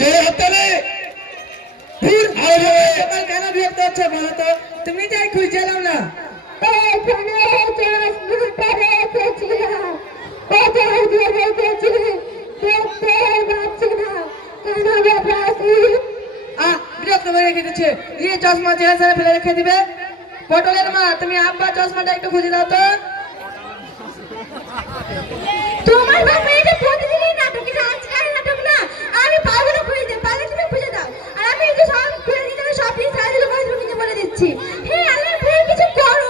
জোরে হাততালি। তোমার কেন বিরক্ত হচ্ছে বলো তো? তুমি যাই খুঁজছিলাম না। বিরক্ত করে রেখে দিচ্ছে। চশমা চেহারা ফেলে রেখে দিবে। পটলের মা, তুমি আব্বা চশমাটা একটু খুঁজে দাও তো। তোমার বাপ এটা প্রতিদিনই নাটক, এটা আজকাল নাটক না। আমি পারবো না খুঁজে দিতে, পারলে তুমি খুঁজে দাও। আর আমি এই যে সব খুঁজে দিতে হবে, সব কিছু সাইজ করে তোমাকে বলে দিচ্ছি। হ্যাঁ, আল্লাহ প্রিয় কিছু করো।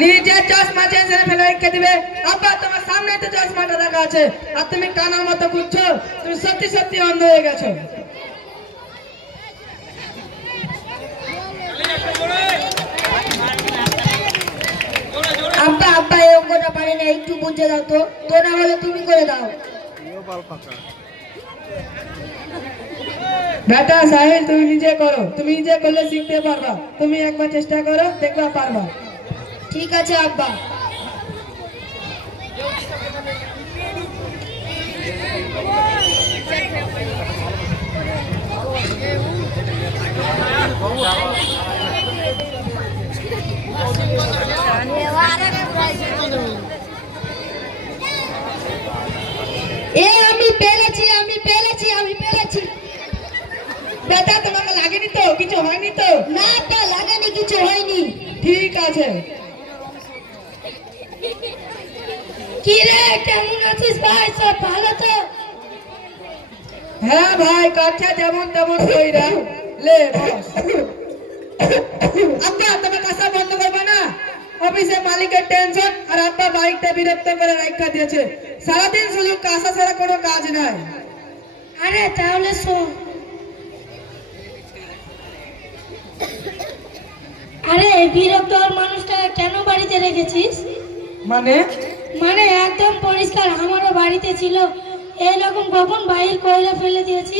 নিজের চশমা চেহারা ফেলে রেখে দিবে। আব্বা তোমার সামনে তো চশমাটা রাখা আছে, আর তুমি কানার মতো খুঁজছো। তুমি সত্যি সত্যি অন্ধ হয়ে গেছো। আব্বা আব্বা এই অঙ্কটা পারি না, একটু বুঝে দাও তো। তো না হলে তুমি করে দাও। বেটা সাহিল, তুমি নিজে করো। তুমি নিজে করলে শিখতে পারবা। তুমি একবার চেষ্টা করো, দেখবা পারবা। ঠিক আছে আব্বা। আমি পেরেছি, আমি পেরেছি, আমি পেরেছি। বেটা তোমাকে লাগেনি তো? কিছু হয়নি তো? না তা লাগেনি, কিছু হয়নি। ঠিক আছে। কি রে, কেমন আছিস ভাই? সব ভালো তো? হ্যাঁ ভাই, কাছে যেমন তেমন কইরা লে বস। আব্বা তুমি কাঁচা বন্ধ করবে না? অফিসে মালিকের টেনশন, আর আব্বা বাইকটা বিরক্ত করে রাখা দিয়েছে। সারাদিন শুধু কাঁচা ছাড়া কোনো কাজ নাই। আরে তাহলে শোন। আরে এই বিরক্ত মানুষটা কেন বাড়িতে রেখেছিস? মানে? মানে একদম পরিষ্কার আমারও বাড়িতে ছিল, এইরকম কখন বাইরে কইরা ফেলে দিয়েছি।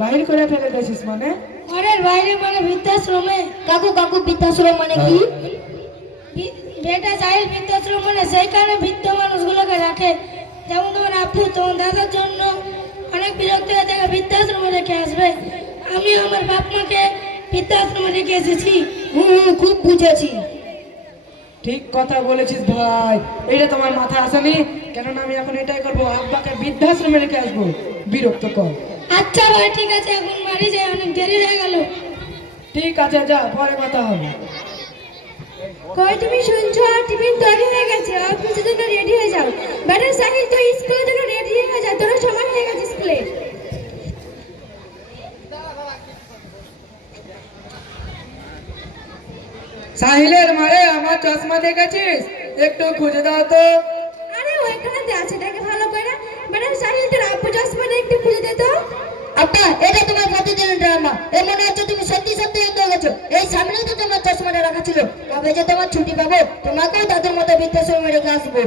বাহির করে ফেলে দিয়েছিস মানে? ঘরের বাইরে মানে বৃদ্ধাশ্রমে। কাকু কাকু, বৃদ্ধাশ্রম মানে কি? বেটা চাইল বৃদ্ধাশ্রম মানে সেইখানে বৃদ্ধ মানুষগুলোকে রাখে। যেমন তোমার আপু তোমার দাদার জন্য অনেক বিরক্ত হয়ে থাকে, বৃদ্ধাশ্রমে রেখে আসবে। আমি আমার বাপ মাকে বৃদ্ধাশ্রমে রেখে এসেছি। খুব বুঝেছি। ঠিক কথা বলেছিস ভাই। এইটা তোমার মাথায় আসেনি? কেননা আমি এখন এটাই করবো, আব্বাকে বৃদ্ধাশ্রমে রেখে আসবো। বিরক্ত কর। আচ্ছা ভাই ঠিক আছে, এখন বাড়ি যাই, অনেক দেরি হয়ে গেল। ঠিক আছে, যা, পরে কথা হবে। কই তুমি শুনছো? টিফিন তৈরি হয়ে গেছে, অফিসের জন্য রেডি হয়ে যাও। বেটা সাহিল তো স্কুলের জন্য রেডি হয়ে যা, তোরা সময় হয়ে গেছে স্কুলে। সাহিলের মারে আমার চশমা দেখেছিস? একটু খুঁজে দাও তো। আরে ওইখানে আছে, দেখে ভালো করে। বেটা সাহিল তোর আপু চশমাটা একটু খুঁজে দে তো। আপা এটা তোমার প্রতিদিনের ড্রামা। এ মনে হচ্ছে তুমি সত্যি সত্যি অন্ধ হয়ে গেছো। এই সামনে তো তোমার চশমাটা রাখা ছিল। কবে যে তোমার ছুটি পাবো, তোমাকেও তাদের মতো বৃদ্ধাশ্রমে রেখে আসবো।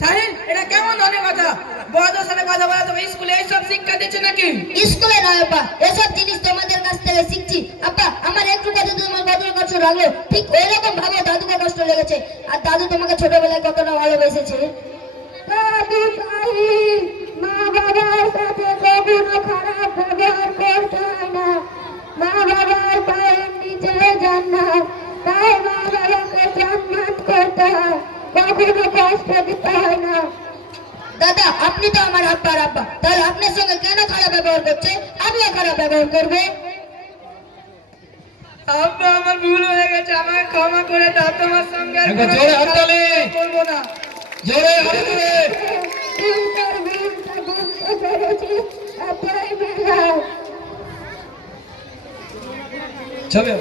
সাহিল, এটা কেমন ধরনের কথা? বড়দের সাথে কথা বলা তোমার স্কুলে এইসব শিক্ষা দিচ্ছে নাকি? স্কুলে নয় আপা, এসব জিনিস তোমাদের কাছ থেকে শিখছি। আপা আমার একটু কথা তোমার কতটা কষ্ট লাগলো, ঠিক ওই রকম ভাবে দাদুকে কষ্ট লেগেছে। আর দাদু তোমাকে ছোটবেলায় কতটা ভালোবেসেছে। দাদু সাহিল, মা বাবার সাথে কখনো খারাপ ব্যবহার করতে হয় না। মা বাবার পায়ের নিচে জান্নাত, তাই মা বাবাকে জান্নাত করতে হয়, কখনো কষ্ট দিতে হয় না। দাদা আপনি তো আমার আব্বার আব্বা, তাহলে আপনার সঙ্গে কেন খারাপ ব্যবহার করছে? আমিও খারাপ ব্যবহার করবো? আব্বা আমার ভুল হয়ে গেছে, আমাকে ক্ষমা করে দাও। তোমার সঙ্গে আর কোনো জোরে হাততালি। খারাপ করবো না। জোরে হাততালি। ছবি